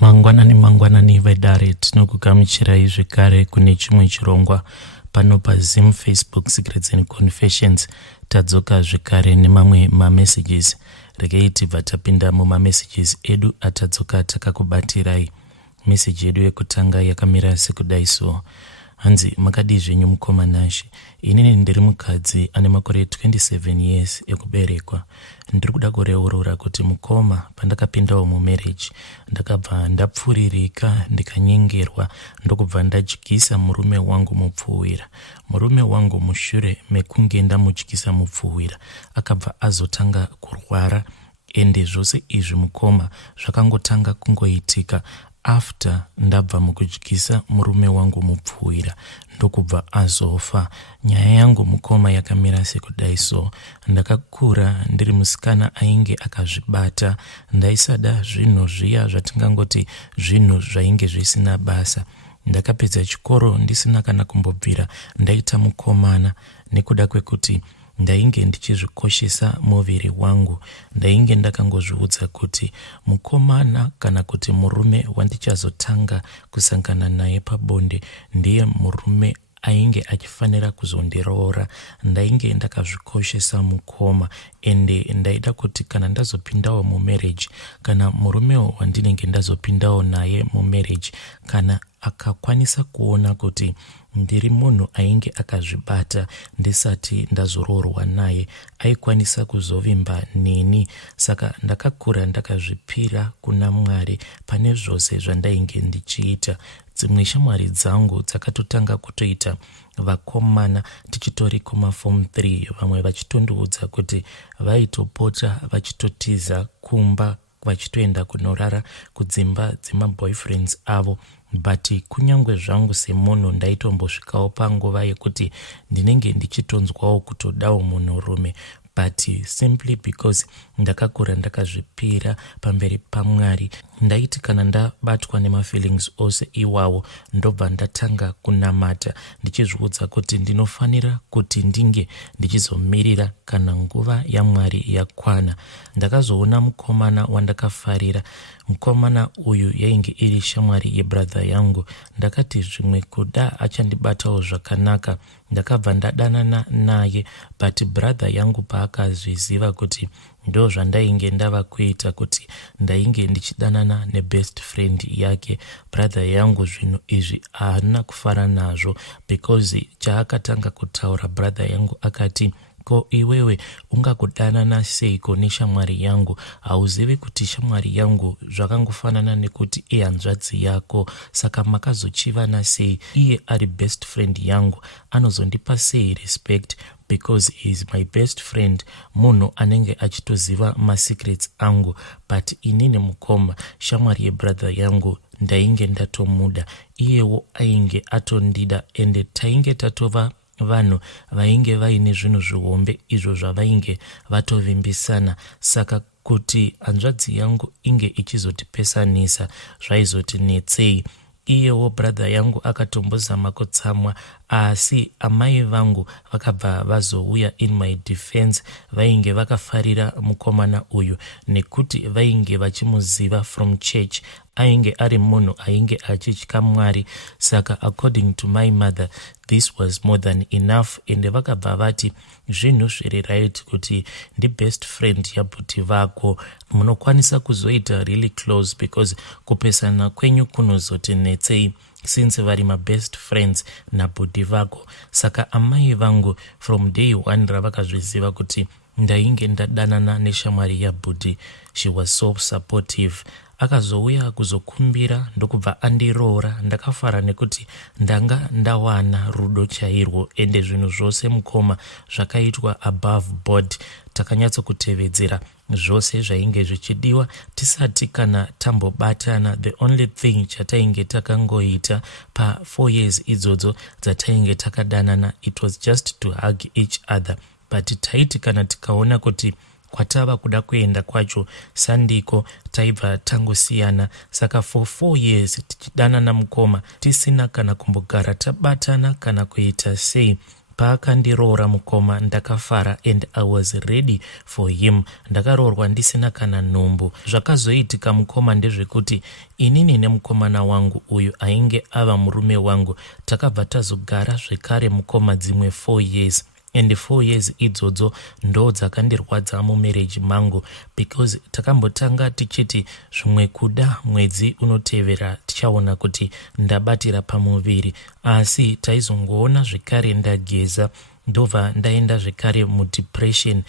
Mangwanani vedare tinokugamuchirai zvekare kune chimwe chirongwa pano paZim Facebook Secrets and Confessions. Tadzoka zvekare nemamwe mamessages. Regei tibva tapinda mumamessages edu atadzoka takakubatirai. Message yedu yekutanga yakamira sekudai so. Hanzi makadi zvenyu mukoma Nashi. Inini ndiri mukadzi ane makore 27 years ekuberekwa. Ndiri kuda kureurura kuti mukoma pandakapindawo mumarriage ndakabva ndapfuririka ndikanyengerwa ndokubva ndadyisa murume wangu mupfuhwira. Murume wangu mushure mekunge ndamudyisa mupfuhwira akabva azotanga kurwara, ende zvose izvi mukoma zvakangotanga kungoitika after ndabva mukudyisa murume wangu mupfuhwira ndokubva azofa. Nyaya yangu mukoma yakamira sekudai so. Ndakakura ndiri musikana ainge akazvibata, ndaisada zvinhu zviya zvatingangoti zvinhu zvainge zvisina basa. Ndakapedza chikoro ndisina kana kumbobvira ndaita mukomana nekuda kwekuti ndainge ndichizvikoshesa muviri wangu. Ndainge ndakangozviudza kuti mukomana kana kuti murume wandichazotanga kusangana naye pabonde ndiye murume ainge achifanira kuzondiroora. Ndainge ndakazvikoshesa mukoma, ende ndaida kuti kana ndazopindawo mumarriage, kana murumewo wandinenge ndazopindawo naye mumarriage, kana akakwanisa kuona kuti ndiri munhu ainge akazvibata ndisati ndazoroorwa naye, aikwanisa kuzovimba neni. Saka ndakakura ndakazvipira kuna Mwari pane zvose zvandainge ndichiita. Dzimwe shamwari dzangu dzakatotanga kutoita vakomana tichitori kumaform 3, vamwe vachitondiudza kuti vaitopota vachitotiza kumba vachitoenda kunorara kudzimba dzemaboyfriends avo. But kunyangwe zvangu semunhu ndaitombosvikawo panguva yekuti ndinenge ndichitonzwawo kutodawo munhurume, but simply because ndakakura ndakazvipira pamberi paMwari, ndaiti kana ndabatwa nemafeelings ose iwawo ndobva ndatanga kunamata ndichizviudza kuti ndinofanira kuti ndinge ndichizomirira kana nguva yaMwari yakwana. Ndakazoona mukomana wandakafarira. Mukomana uyu yainge iri shamwari yebrother yangu. Ndakati zvimwe kuda achandibatawo zvakanaka. Ndakabva ndadanana naye, but brother yangu paakazviziva kuti ndo zvandainge ndava kuita, kuti ndainge ndichidanana nebest friend yake, brother yangu zvinhu izvi haana kufara nazvo, because chaakatanga kutaura brother yangu akati, ko iwewe ungakudanana seiko neshamwari yangu? Hauzivi kuti shamwari yangu zvakangofanana nekuti ihanzvadzi yako, saka makazochivana sei? Iye ari best friend yangu anozondipa sei respect? Because he is my best friend, munhu anenge achitoziva masecrets angu. But inini mukoma, shamwari yebrother yangu, ndainge ndatomuda, iyewo ainge atondida, ende tainge tatova vanhu vainge vaine zvinhu zvihombe izvo zvavainge vatovimbisana. Saka kuti hanzvadzi yangu inge ichizotipesanisa zvaizotinetsei. Iyewo brother yangu akatombozama kutsamwa, asi amai vangu vakabva vazouya in my defense. Vainge vakafarira mukomana uyu nekuti vainge vachimuziva from church. Ainge ari munhu ainge achitya Mwari. Saka according to my mother, this was more than enough. Ende vakabva vati zvinhu zviri right kuti ndi best friend yabhuti vako munokwanisa kuzoita really close, because kupesana kwenyu kunozotinetsei since vari mabest friends nabhuti vako. Saka amai vangu from day one ravakazviziva kuti ndainge ndadanana neshamwari yabhuti, she was so supportive. Akazouya kuzokumbira ndokubva andiroora. Ndakafara nekuti ndanga ndawana rudo chairwo, ende zvinhu zvose mukoma zvakaitwa above board. Takanyatsokutevedzera zvose zvainge zvichidiwa tisati kana tambobatana. The only thing chatainge takangoita pa 4 years idzodzo dzatainge takadanana, it was just to hug each other. But taiti kana tikaona kuti kwatava kuda kuenda kwacho sandiko taibva tangosiyana. Saka for 4 years tichidanana mukoma tisina kana kumbogara tabatana kana kuita sei. Paakandiroora mukoma ndakafara, and I was ready for him. Ndakaroorwa ndisina kana nhumbu. Zvakazoitika mukoma ndezvekuti inini nemukomana wangu uyu ainge ava murume wangu takabva tazogara zvekare mukoma dzimwe 4 years. And 4 years idzodzo ndo dzakandirwadza mumarriage mangu, because takambotanga tichiti zvimwe kuda mwedzi unotevera tichaona kuti ndabatira pamuviri, asi taizongoona zvekare ndageza ndobva ndaenda zvekare mudepression.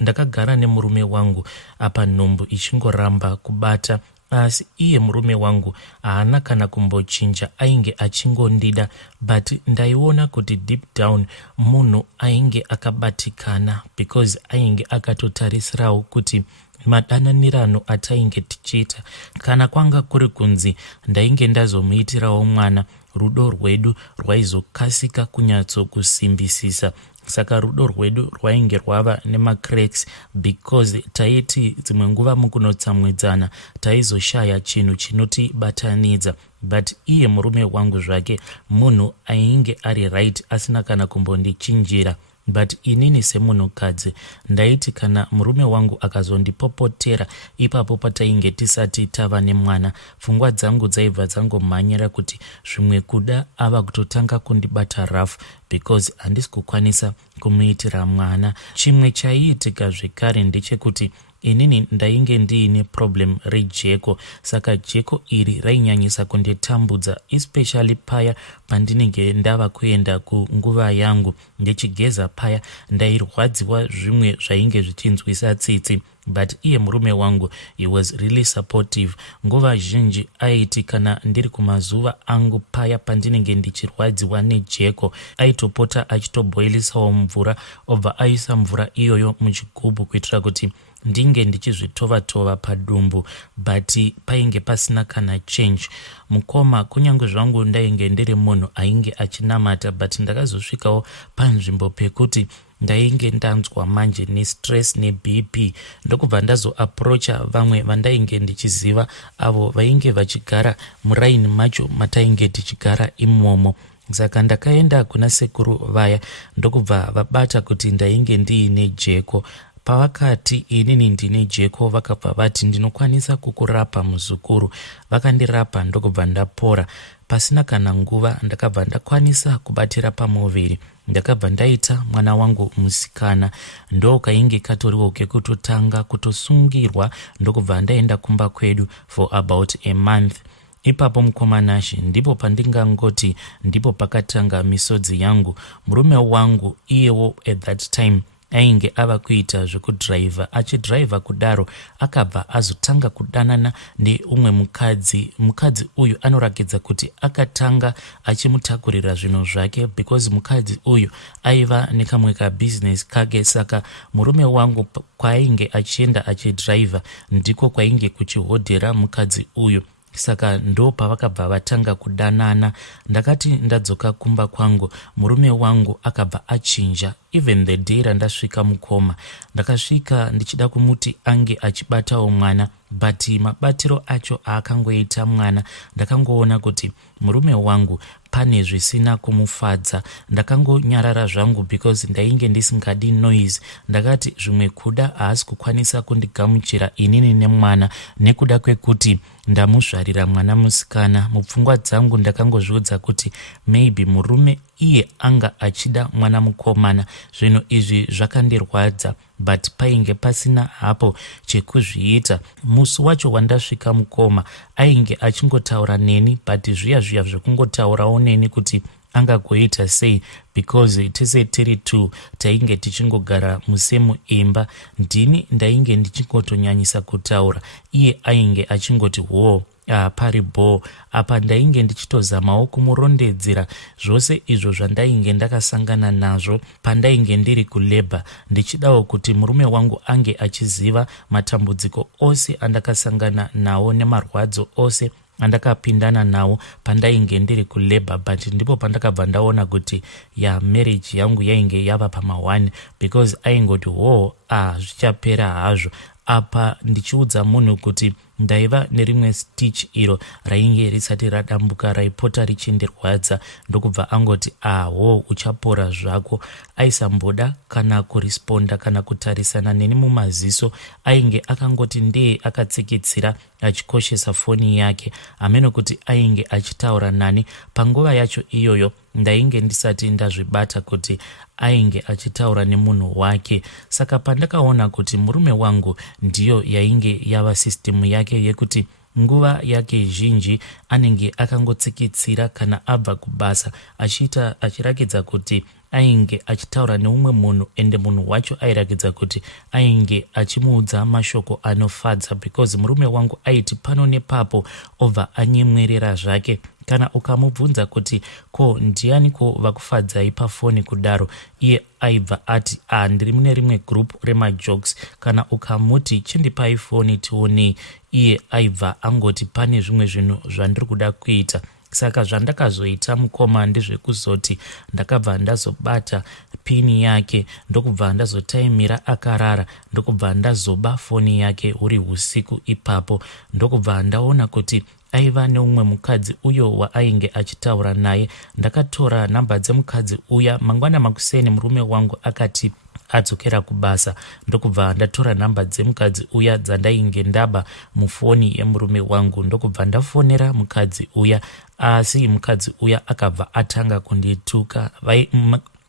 Ndakagara nemurume wangu apa nhumbu ichingoramba kubata, asi iye murume wangu haana kana kumbochinja, ainge achingondida, but ndaiona kuti deep down munhu ainge akabatikana, because ainge akatotarisirawo kuti madananirano atainge tichiita, kana kwanga kuri kunzi ndainge ndazomuitirawo mwana, rudo rwedu rwaizokasika kunyatsokusimbisisa. Saka rudo rwedu rwainge rwava nemacracks, because taiti dzimwe nguva mukunotsamwidzana taizoshaya chinhu chinotibatanidza. But iye murume wangu zvake munhu ainge ari right, asina kana kumbondichinjira. But inini semunhukadzi ndaiti kana murume wangu akazondipopotera ipapo patainge tisati tava nemwana, pfungwa dzangu dzaibva dzangomhanyira kuti zvimwe kuda ava kutotanga kundibata rafu, because handisi kukwanisa kumuitira mwana. Chimwe chaiitika zvekare ndechekuti inini ndainge ndiine problem rejeko, saka jeko iri rainyanyisa kunditambudza, especially paya pandinenge ndava kuenda kunguva yangu ndichigeza. Paya ndairwadziwa zvimwe zvainge zvichinzwisa tsitsi, but iye murume wangu he was really supportive. Nguva zhinji aiti kana ndiri kumazuva angu paya pandinenge ndichirwadziwa nejeko, aitopota achitoboilisawo mvura, obva aisa mvura iyoyo muchigubhu kuitira kuti ndinge ndichizvitova-tova padumbu, but painge pasina kana change. Mukoma kunyange zvangu ndainge ndiri munhu ainge achinamata, but ndakazosvikawo panzvimbo pekuti ndainge ndanzwa manje nestress neBP, ndokubva ndazoaprocha vamwe vandainge ndichiziva, avo vainge vachigara muraini macho matainge tichigara imomo. Saka ndakaenda kuna sekuru vaya ndokubva vabata kuti ndainge ndiine jeko. Pavakati inini ndine jeko vakabva vati ndinokwanisa kukurapa muzukuru. Vakandirapa ndokubva ndapora. Pasina kana nguva ndakabva ndakwanisa kubatira pamuviri. Ndakabva ndaita mwana wangu musikana, ndo kainge katoriwo kekutotanga kutosungirwa, ndokubva ndaenda kumba kwedu for about a month. Ipapo mukomanashi ndipo pandingangoti ndipo pakatanga misodzi yangu. Murume wangu iyewo at that time ainge ava kuita zvekudhiraivha. Achidhiraivha kudaro akabva azotanga kudanana neumwe mukadzi. Mukadzi uyu anorakidza kuti akatanga achimutakurira zvinhu zvake, because mukadzi uyu aiva nekamwe kabusiness kake. Saka murume wangu kwainge achienda achidhiraivha ndiko kwainge kuchihodhera mukadzi uyu. Saka ndo pavakabva vatanga kudanana. Ndakati ndadzoka kumba kwangu, murume wangu akabva achinja. Even the day randasvika mukoma, ndakasvika ndichida kumuti ange achibatawo mwana, but mabatiro acho aakangoita mwana, ndakangoona kuti murume wangu pane zvisina kumufadza. Ndakangonyarara zvangu, because ndainge ndisingadi noise. Ndakati zvimwe kuda haasi kukwanisa kundigamuchira inini nemwana, nekuda kwekuti ndamuzvarira mwana musikana. Mupfungwa dzangu ndakangozviudza kuti maybe murume iye anga achida mwana mukomana. Zvinhu izvi zvakandirwadza, but painge pasina hapo chekuzviita. Musi wacho wandasvika mukoma ainge achingotaura neni, but zviya zvekungotaurawo neni kuti angagoita sei, because tese tiri tu tainge tichingogara musemu imba. Ndini ndainge ndichingotonyanyisa kutaura, iye ainge achingoti ho pari bho. Apa ndainge ndichitozamawo kumurondedzera zvose izvo zvandainge ndakasangana nazvo pandainge ndiri kulebha, ndichidawo kuti murume wangu ange achiziva matambudziko ose andakasangana nawo nemarwadzo ose andakapindana nawo pandainge ndiri kulebha. But ndipo pandakabva ndaona kuti marriage yangu yainge yava pama1, because aingoti zvichapera hazvo. Apa ndichiudza munhu kuti ndaiva nerimwe stitch iro rainge risati radambuka raipota richindirwadza, ndokubva angoti uchapora zvako. Aisamboda kana kuresponda kana kutarisana neni mumaziso, ainge akangoti ndee akatsikitsira achikoshesa foni yake, ameno kuti ainge achitaura nani. Panguva yacho iyoyo ndainge ndisati ndazvibata kuti ainge achitaura nemunhu wake. Saka pandakaona kuti murume wangu ndiyo yainge yava system yake yekuti nguva yake zhinji anenge akangotsikitsira kana abva kubasa achirakidza kuti ainge achitaura neumwe munhu, ende munhu wacho airakidza kuti ainge achimuudza mashoko anofadza, because murume wangu aiti pano nepapo obva anyemwerera zvake. Kana ukamubvunza kuti ko ndianiko vakufadzai pafoni kudaro, iye aibva ati ndiri mune rimwe group remajokes. Kana ukamuti chindipai foni tionei, iye aibva angoti pane zvimwe zvinhu zvandiri kuda kuita. Saka zvandakazoita mukoma ndezvekuzoti ndakabva ndazobata pini yake, ndokubva ndazotaimira akarara, ndokubva ndazoba foni yake uri usiku ipapo, ndokubva ndaona kuti aiva neumwe mukadzi uyo waainge achitaura naye. Ndakatora nhamba dzemukadzi uya. Mangwana makuseni murume wangu akati adzokera kubasa, ndokubva ndatora nhamba dzemukadzi uya dzandainge ndaba mufoni yemurume wangu, ndokubva ndafonera mukadzi uya. Asi mukadzi uya akabva atanga kundituka.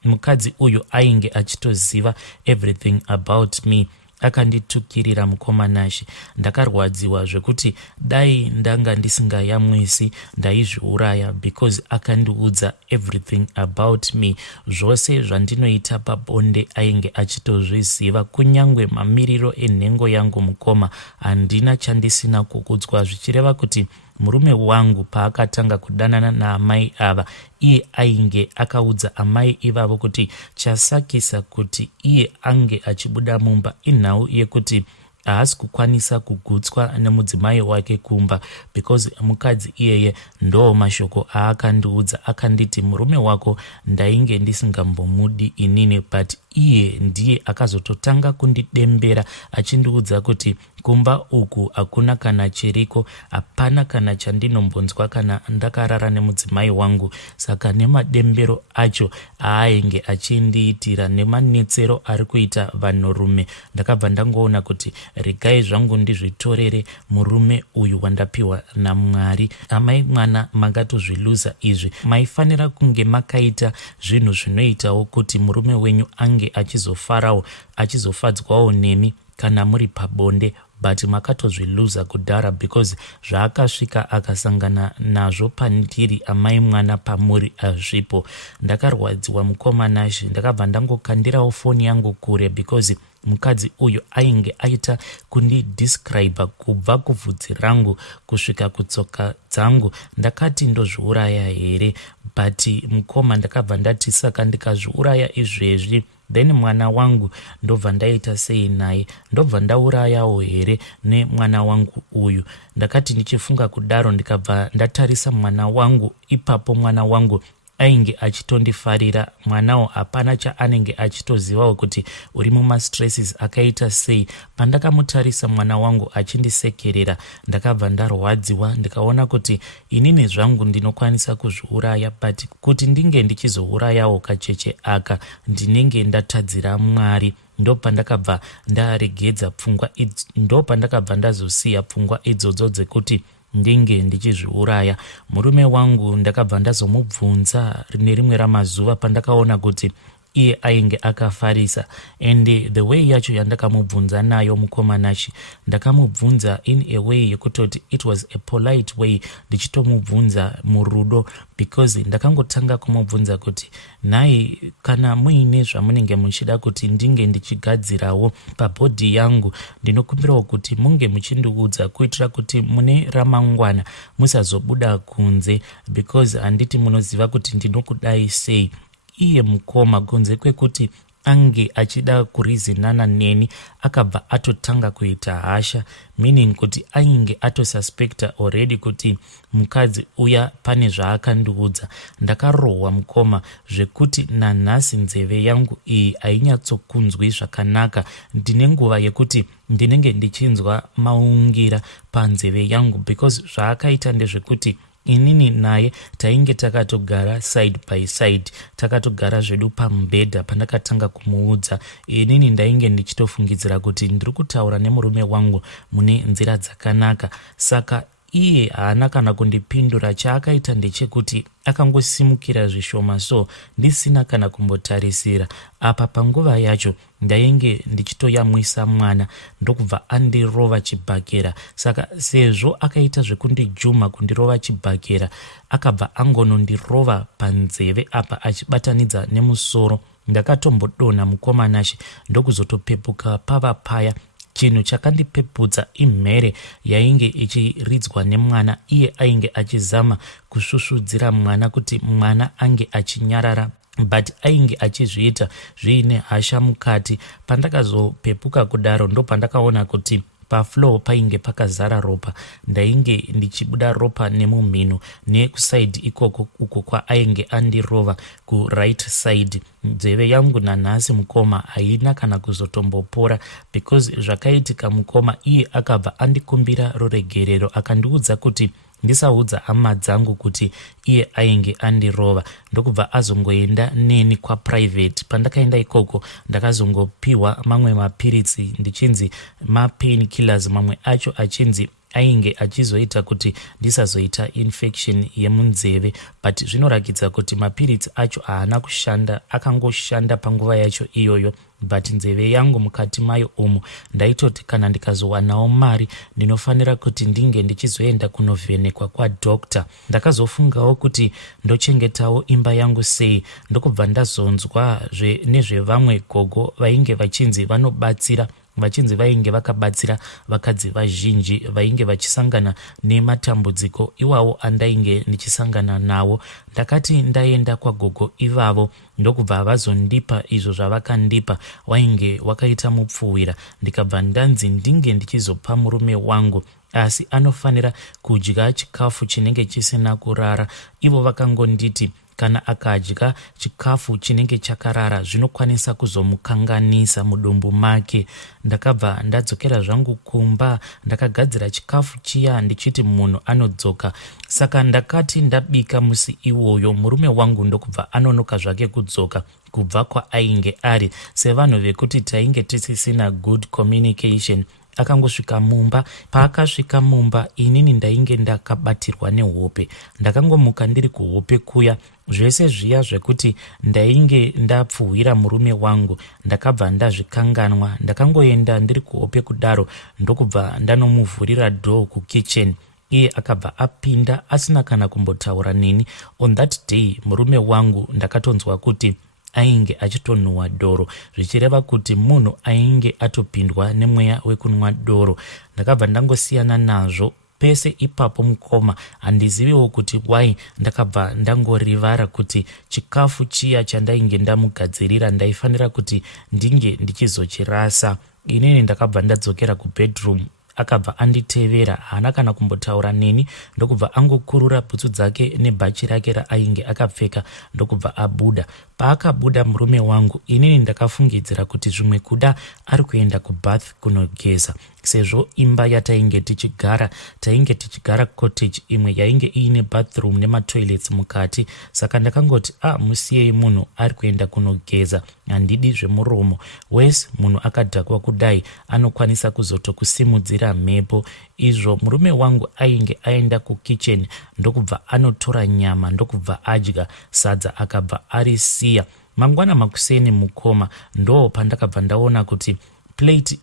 Mukadzi uyu ainge achitoziva everything about me. Akanditukirira mukomanashi. Ndakarwadziwa zvekuti dai ndanga ndisingayamwisi ndaizviuraya, because akandiudza everything about me. Zvose zvandinoita pabonde ainge achitozviziva, kunyangwe mamiriro enhengo yangu mukoma handina chandisina kukudzwa, zvichireva kuti murume wangu paakatanga kudanana naamai ava, iye ainge akaudza amai ivavo kuti chasakisa kuti iye ange achibuda mumba inhau yekuti haasi kukwanisa kugutswa nemudzimai wake kumba, because mukadzi iyeye ndo mashoko aakandiudza. Akanditi murume wako ndainge ndisingambomudi inini, but iye ndiye akazototanga kundidembera achindiudza kuti kumba uku hakuna kana chiriko, hapana kana chandinombonzwa kana ndakarara nemudzimai wangu. Saka nemadembero acho aainge achindiitira nemanetsero ari kuita vanhurume, ndakabva ndangoona kuti regai zvangu ndizvitorere murume uyu wandapiwa naMwari. Amai mwana, mangatozviluza izvi. Maifanira kunge makaita zvinhu zvinoitawo kuti murume wenyu ange achizofarawo, achizofadzwawo nemi kana muri pabonde, but makatozviluza kudhara, because zvaakasvika akasangana nazvo pandiri amai mwana pamuri azvipo. Ndakarwadziwa mukomanashi. Ndakabva ndangokandirawo foni yangu kure, because mukadzi uyu ainge aita kundidescribe kubva kuvhudzi rangu kusvika kutsoka dzangu. Ndakati ndozviuraya here, but mukoma ndakabva ndati saka ndikazviuraya izvezvi then mwana wangu ndobva ndaita sei naye? Ndobva ndaurayawo here nemwana wangu uyu? Ndakati ndichifunga kudaro ndikabva ndatarisa mwana wangu. Ipapo mwana wangu ainge achitondifarira. Mwanawo hapana chaanenge achitozivawo kuti uri mumastresses akaita sei. Pandakamutarisa mwana wangu achindisekerera, ndakabva ndarwadziwa. Ndikaona kuti inini zvangu ndinokwanisa kuzviuraya, but kuti ndinge ndichizourayawo kacheche aka ndinenge ndatadzira Mwari. Ndopandakabva ndaregedza pfungwa, ndopandakabva ndazosiya pfungwa idzodzo dzekuti ndinge ndichizviuraya. Murume wangu ndakabva ndazomubvunza nerimwe ramazuva pandakaona kuti iye ainge akafarisa, and the way yacho yandakamubvunza nayo mukomanashi, ndakamubvunza in a way yekutoti it was a polite way, ndichitomubvunza murudo, because ndakangotanga kumubvunza kuti nhai kana muine zvamunenge muchida kuti ndinge ndichigadzirawo pabhodhi yangu, ndinokumbirawo kuti munge muchindiudza kuitira kuti mune ramangwana musazobuda kunze, because handiti munoziva kuti ndinokudai sei. Iye mukoma kunze kwekuti ange achida kurizinana neni akabva atotanga kuita hasha, meaning kuti ainge atosuspecta already kuti mukadzi uya pane zvaakandiudza. Ndakarohwa mukoma zvekuti nanhasi nzeve yangu iyi ainyatsokunzwi zvakanaka. Ndine nguva yekuti ndinenge ndichinzwa maungira panzeve yangu, because zvaakaita ndezvekuti inini naye tainge takatogara side by side, takatogara zvedu pamubhedha. Pandakatanga kumuudza, inini ndainge ndichitofungidzira kuti ndiri kutaura nemurume wangu mune nzira dzakanaka. Saka iye haana kana kundipindura. Chaakaita ndechekuti akangosimukira zvishoma, so ndisina kana kumbotarisira. Apa panguva yacho ndainge ndichitoyamwisa mwana, ndokubva andirova chibhakera. Saka sezvo akaita zvekundijuma kundirova chibhakera, akabva angonondirova panzeve apa achibatanidza nemusoro. Ndakatombodonha mukomanashi ndokuzotopepuka pava paya. Chinhu chakandipepudza imhere yainge ichiridzwa nemwana. Iye ainge achizama kusvusvudzira mwana kuti mwana ange achinyarara, but ainge achizviita zviine hasha mukati. Pandakazopepuka kudaro ndo pandakaona kuti pafloor painge pakazara ropa. Ndainge ndichibuda ropa nemumhino nekusaidi ikoko uko kwaainge andirova kuright side. Nzeve yangu nanhasi mukoma haina kana kuzotombopora, because zvakaitika mukoma iye akabva andikumbira ruregerero, akandiudza kuti ndisaudza hama dzangu kuti iye ainge andirova. Ndokubva azongoenda neni kwaprivate. Pandakaenda ikoko ndakazongopiwa mamwe mapiritsi ndichinzi mapain killers, mamwe acho achinzi ainge achizoita kuti ndisazoita infection yemunzeve, but zvinorakidza kuti mapiritsi acho haana kushanda, akangoshanda panguva yacho iyoyo. But nzeve yangu mukati mayo umu ndaitoti kana ndikazowanawo mari ndinofanira kuti ndinge ndichizoenda kunovhenekwa kwadokta. Ndakazofungawo kuti ndochengetawo imba yangu sei. Ndokubva ndazonzwa nezvevamwe gogo vainge vachinzi vanobatsira, vachinzi vainge vakabatsira vakadzi vazhinji vainge vachisangana nematambudziko iwawo andainge ndichisangana nawo. Ndakati ndaenda kwagogo ivavo ndokubva vazondipa izvo zvavakandipa, wainge wakaita mupfuhwira. Ndikabva ndanzi ndinge ndichizopa murume wangu, asi anofanira kudya chikafu chinenge chisina kurara. Ivo vakangonditi kana akadya chikafu chinenge chakarara zvinokwanisa kuzomukanganisa mudumbu make. Ndakabva ndadzokera zvangu kumba, ndakagadzira chikafu chiya ndichiti munhu anodzoka. Saka ndakati ndabika musi iwoyo, murume wangu ndokubva anonoka zvake kudzoka kubva kwaainge ari. Sevanhu vekuti tainge tisisina good communication, akangosvika mumba. Paakasvika mumba, inini ndainge ndakabatirwa nehope. Ndakangomuka ndiri kuhope kuya. Zvese zviya zvekuti ndainge ndapfuhwira murume wangu ndakabva ndazvikanganwa. Ndakangoenda ndiri kuhope kudaro ndokubva ndanomuvhurira door kukitchen. Iye akabva apinda asina kana kumbotaura neni. On that day murume wangu ndakatonzwa kuti ainge achitonhuhwa doro, zvichireva kuti munhu ainge atopindwa nemweya wekunwa doro. Ndakabva ndangosiyana nazvo pese ipapo mukoma. Handiziviwo kuti wai ndakabva ndangorivara kuti chikafu chiya chandainge ndamugadzirira ndaifanira kuti ndinge ndichizochirasa. Inini ndakabva ndadzokera kubedroom. Akabva anditevera, haana kana kumbotaura neni. Ndokubva angokurura bhutsu dzake nebhachi rake raainge akapfeka ndokubva abuda. Paakabuda murume wangu, inini ndakafungidzira kuti zvimwe kuda ari kuenda kubath kunogeza, sezvo imba yatainge tichigara cottage imwe yainge iine bathroom nematoilets mukati. Saka ndakangoti musiyei munhu ari kuenda kunogeza, handidi zvemuromo. Wes munhu akadhakwa kudai anokwanisa kuzotokusimudzira mhepo. Izvo murume wangu ainge aenda kukitchen ndokubva anotora nyama ndokubva adya sadza akabva arisiya. Mangwana makuseni mukoma ndo pandakabva ndaona kuti plate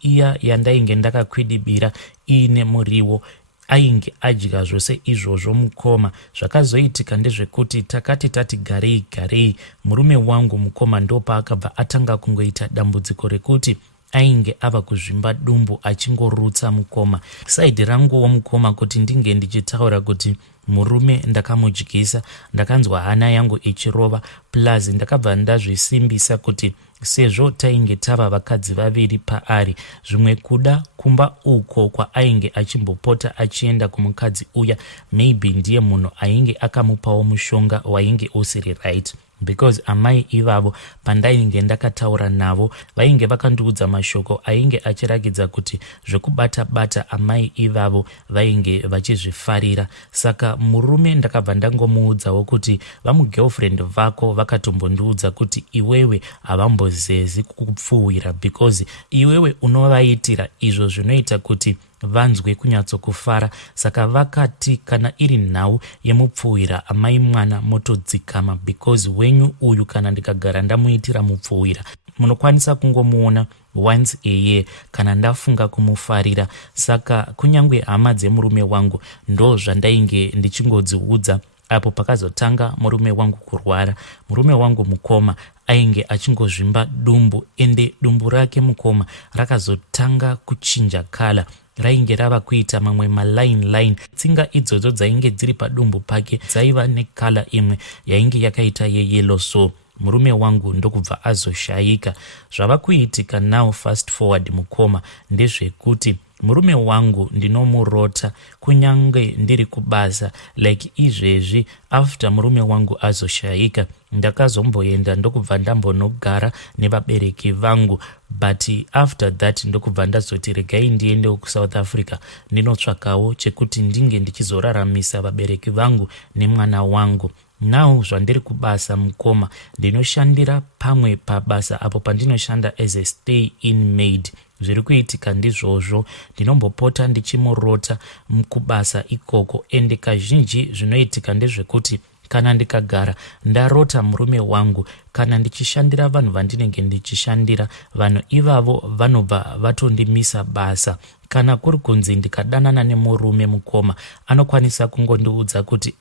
iya yandainge ndakakwidibira iine muriwo ainge adya zvose izvozvo mukoma. Zvakazoitika ndezvekuti takati tati garei murume wangu mukoma ndo paakabva atanga kungoita dambudziko rekuti ainge ava kuzvimba dumbu achingorutsa mukoma. Saidi rangu womukoma kuti ndinge ndichitaura kuti murume ndakamudyisa, ndakanzwa hana yangu ichirova, plus ndakabva ndazvisimbisa kuti sezvo tainge tava vakadzi vaviri paari, zvimwe kuda kumba uko kwaainge achimbopota achienda kumukadzi uya, maybe ndiye munhu ainge akamupawo mushonga wainge usiri right. Because amai ivavo pandainge ndakataura navo vainge vakandiudza mashoko ainge achiragidza kuti zvekubata-bata amai ivavo vainge vachizvifarira. Saka murume ndakabva ndangomuudzawo kuti vamugirlfriend vako vakatombondiudza kuti iwewe havambozezi kukupfuhwira, because iwewe unovaitira izvo zvinoita kuti vanzwe kunyatsokufara. Saka vakati kana iri nhau yemupfuhwira amai mwana motodzikama, because wenyu uyu kana ndikagara ndamuitira mupfuhwira munokwanisa kungomuona once a year kana ndafunga kumufarira. Saka kunyange hama dzemurume wangu ndo zvandainge ndichingodziudza apo pakazotanga murume wangu kurwara. Murume wangu mukoma ainge achingozvimba dumbu, ende dumbu rake mukoma rakazotanga kuchinja kala, rainge rava kuita mamwe maline. Tsinga idzodzo dzainge dziri padumbu pake dzaiva nekala imwe yainge yakaita yeyellow. So murume wangu ndokubva azoshayika. Zvava kuitika now fast forward mukoma ndezvekuti murume wangu ndinomurota kunyange ndiri kubasa. Like izvezvi after murume wangu azoshayika ndakazomboenda ndokubva ndambonogara nevabereki vangu, but after that ndokubva ndazoti regai ndiendewo kuSouth Africa ndinotsvakawo chekuti ndinge ndichizoraramisa vabereki vangu nemwana wangu. Now zvandiri kubasa mukoma ndinoshandira pamwe pabasa apo pandinoshanda as a stay in maid. Zviri kuitika ndizvozvo ndinombopota ndichimurota mukubasa ikoko, ende kazhinji zvinoitika ndezvekuti kana ndikagara ndarota murume wangu, kana ndichishandira vanhu vandinenge ndichishandira, vanhu ivavo vanobva vatondimisa basa. Kana kuri kunzi ndikadanana nemurume mukoma anokwanisa kungondiudza kuti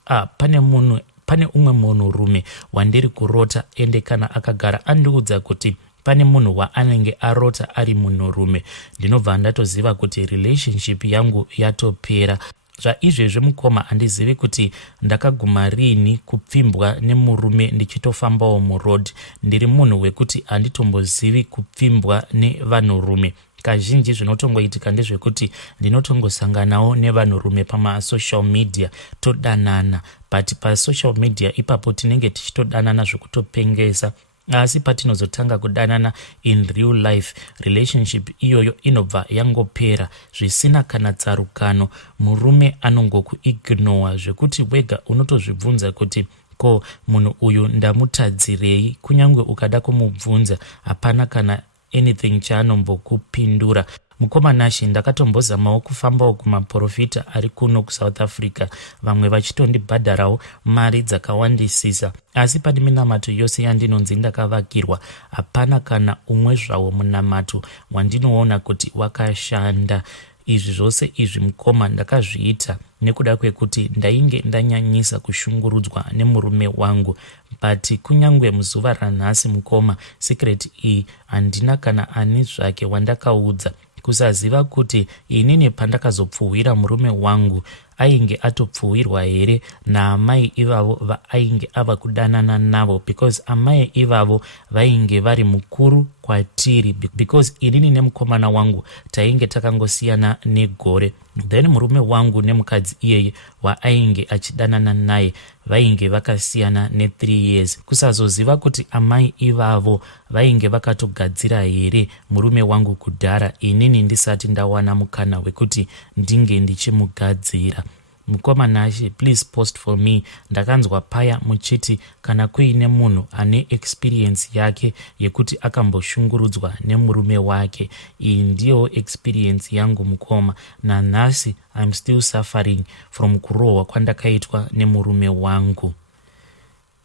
pane umwe munhurume wandiri kurota, ende kana akagara andiudza kuti pane munhu waanenge arota ari munhurume, ndinobva ndatoziva kuti relationship yangu yatopera. Zvaizvezvi mukoma handizivi kuti ndakaguma rini kupfimbwa nemurume ndichitofambawo muroad. Ndiri munhu wekuti handitombozivi kupfimbwa nevanhurume. Kazhinji zvinotongoitika ndezvekuti ndinotongosanganawo nevanhurume pamasocial media todanana, but pasocial media ipapo tinenge tichitodanana zvekutopengesa. Asi patinozotanga kudanana in real life, relationship iyoyo inobva yangopera zvisina kana tsarukano. Murume anongokuignora zvekuti wega unotozvibvunza kuti ko munhu uyu ndamutadzirei. Kunyange ukada kumubvunza hapana kana anything chaanombokupindura. Mukoma Nashi ndakatombozamawo kufambawo kumaprofita ari kuno kuSouth Africa, vamwe vachitondibhadharawo mari dzakawandisisa, asi pane minamato yose yandinonzi ndakavakirwa hapana kana umwe zvawo munamato wandinoona kuti wakashanda. Izvi zvose izvi mukoma ndakazviita nekuda kwekuti ndainge ndanyanyisa kushungurudzwa nemurume wangu, but kunyange muzuva ranhasi mukoma secret iyi handina kana ani zvake wandakaudza. Kusaziva kuti inini pandakazopfuhwira murume wangu ainge atopfuhwirwa here naamai ivavo vaainge ava kudanana navo, because amai ivavo vainge vari mukuru kwatiri, because inini nemukomana wangu tainge takangosiyana negore. Then murume wangu nemukadzi iyeye waainge achidanana naye vainge vakasiyana ne3 years. Kusazoziva kuti amai ivavo vainge vakatogadzira here murume wangu kudhara inini ndisati ndawana mukana wekuti ndinge ndichimugadzira. Mukoma Nashi, please post for me. Ndakanzwa paya muchiti kana kuine munhu ane experience yake yekuti akamboshungurudzwa nemurume wake. Iyi ndiyo experience yangu mukoma, nanhasi I'm still suffering from kurohwa kwandakaitwa nemurume wangu.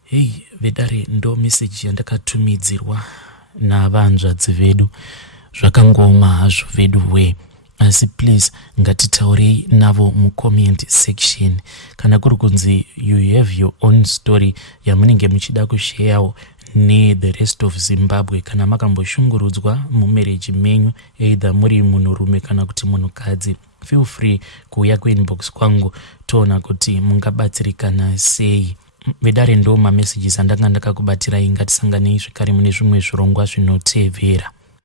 Hey vedare, ndo message yandakatumidzirwa navanzvadzi vedu. Zvakangoma hazvo vedu we, asi please ngatitaurei navo mucomment section. Kana kuri kunzi you have your own story yamunenge muchida kusharewo nethe rest of Zimbabwe. Kana makamboshungurudzwa mumereji menyu, either muri munhurume kana kuti munhukadzi, feel free kuuya kuinbox kwangu toona kuti mungabatsirikana sei. Vedare ndo mamessages andanga ndakakubatirai. Ngatisanganei zvekare mune zvimwe zvirongwa zvinotevera.